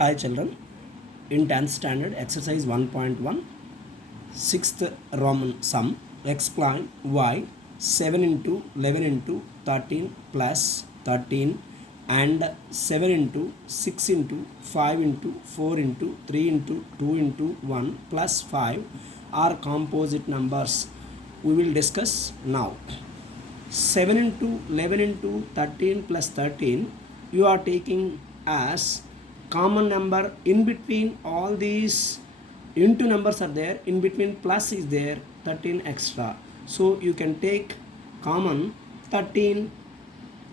Hi children, in 10th standard exercise 1.1 6th Roman sum, explain why 7 into 11 into 13 plus 13 and 7 into 6 into 5 into 4 into 3 into 2 into 1 plus 5 are composite numbers. We will discuss now. 7 into 11 into 13 plus 13 you are taking as common number. In between all these into numbers are there, in between plus is there, 13 extra, so you can take common 13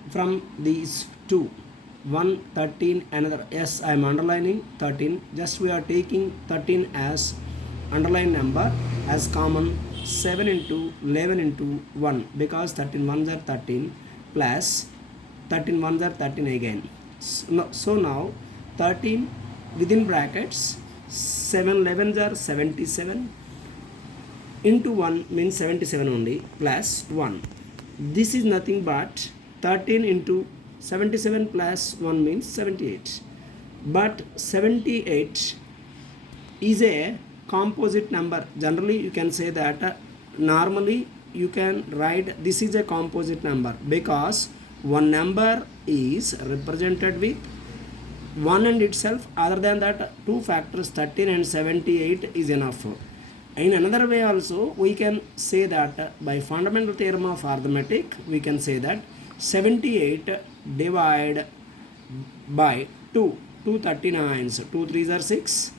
from these two. 1 13 another, yes, I am underlining 13, just we are taking 13 as underline number as common. 7 into 11 into 1 because 13 ones are 13 plus 13 ones are 13 again. So now 13 within brackets 7 11s are 77 into 1 means 77 only plus 1. This is nothing but 13 into 77 plus 1 means 78. But 78 is a composite number. Generally you can say that normally you can write this is a composite number because one number is represented with 1 and itself. Other than that, two factors 13 and 78 is enough. In another way also we can say that by fundamental theorem of arithmetic we can say that 78 divided by 2 39s, 2 3s are 6,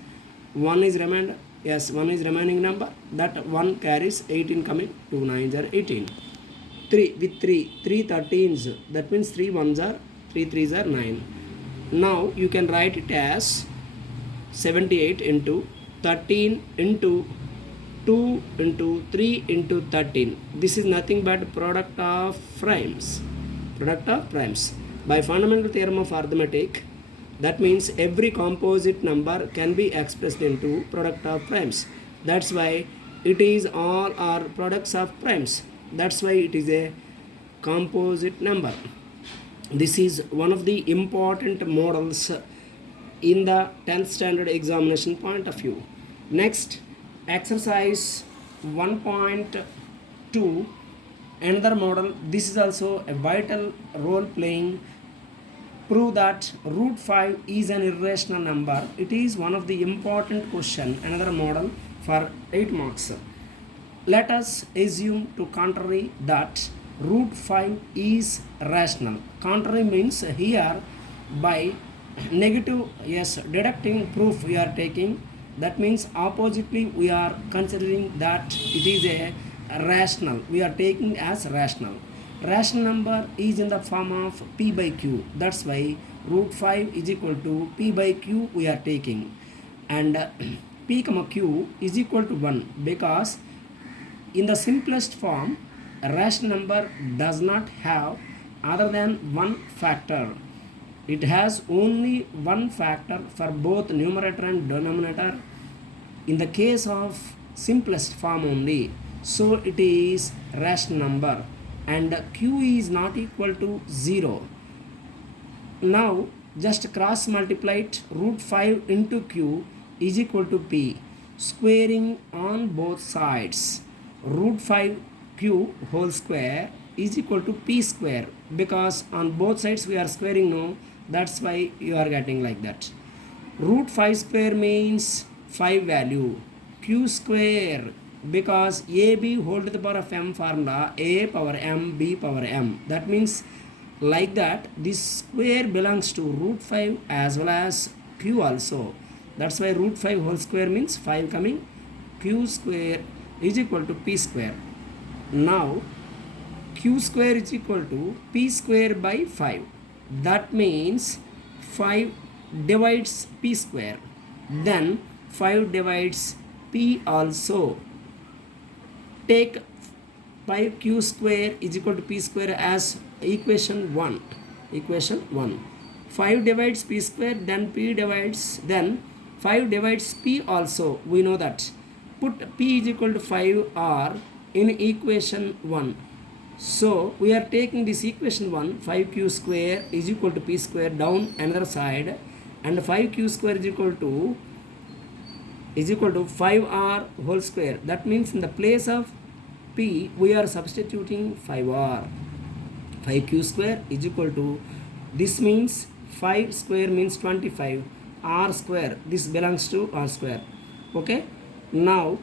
1 is remainder, yes, 1 is remaining number, that 1 carries 18 coming, 2 9s are 18, 3 with 3 13s, that means 3 1s are 3 3s are 9. Now you can write it as 78 into 13 into 2 into 3 into 13. This is nothing but product of primes. By fundamental theorem of arithmetic, that means every composite number can be expressed into product of primes. That's why it is all are products of primes. That's why it is a composite number. This is one of the important models in the 10th standard examination point of view. Next, exercise 1.2, another model. This is also a vital role playing. Prove that root 5 is an irrational number. It is one of the important question, another model for 8 marks. Let us assume to contrary that root 5 is rational. Contrary means here by negative, yes, deducting proof we are taking. That means oppositely we are considering that it is a rational. We are taking as rational. Rational number is in the form of p by q. That's why root 5 is equal to p by q we are taking. And p comma q is equal to 1 because in the simplest form a rational number does not have other than one factor. It has only one factor for both numerator and denominator in the case of simplest form only. So it is rational number and q is not equal to 0. Now just cross multiply it. Root 5 into q is equal to p, squaring on both sides. Root 5 q whole square is equal to p square because on both sides we are squaring, no, that's why you are getting like that. Root 5 square means 5 value. Q square because ab whole to the power of m formula, a power m b power m, that means like that this square belongs to root 5 as well as q also. That's why root 5 whole square means 5 coming, q square is equal to p square. Now q square is equal to p square by 5. That means 5 divides p square, then 5 divides p also. Take 5q square is equal to p square as equation 1. 5 divides p square, then p divides, then 5 divides p also. We know that. Put p is equal to 5 or in equation 1. So we are taking this equation 1, 5q square is equal to p square down another side. and 5q square is equal to 5r whole square. That means in the place of p we are substituting 5r. 5q square is equal to, this means 5 square means 25, r square, this belongs to r square. Okay, now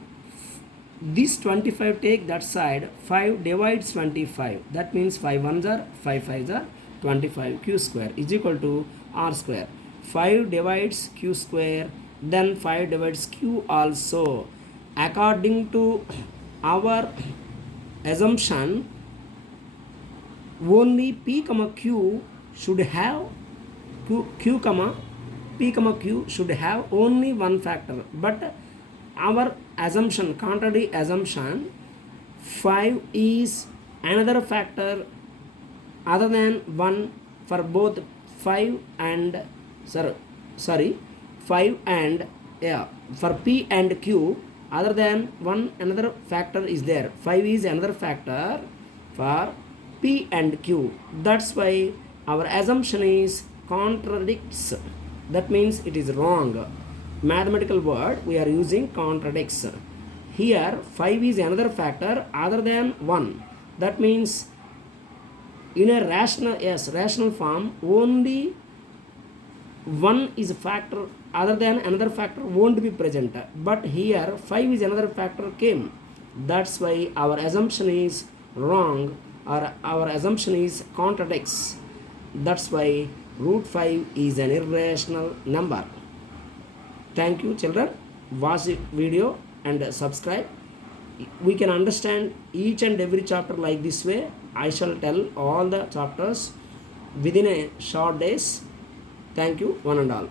this 25 take that side, 5 divides 25, that means 5 ones are 5 5s are 25. Q square is equal to r square. 5 divides q square, then 5 divides q also. According to our assumption, only p comma q should have q comma p comma q should have only one factor, but our assumption, contrary assumption, 5 is another factor other than 1 for both 5 and 5 and for p and q, other than 1 another factor is there. 5 is another factor for p and q. That's why our assumption is contradicts. That means it is wrong. Mathematical word we are using contradicts. Here 5 is another factor other than 1. That means in a rational form, only 1 is a factor other than another factor won't be present. But here 5 is another factor came. That's why our assumption is wrong, or our assumption is contradicts. That's why root 5 is an irrational number. Thank you children. Watch the video and subscribe. We can understand each and every chapter like this way. I shall tell all the chapters within a short days. Thank you one and all.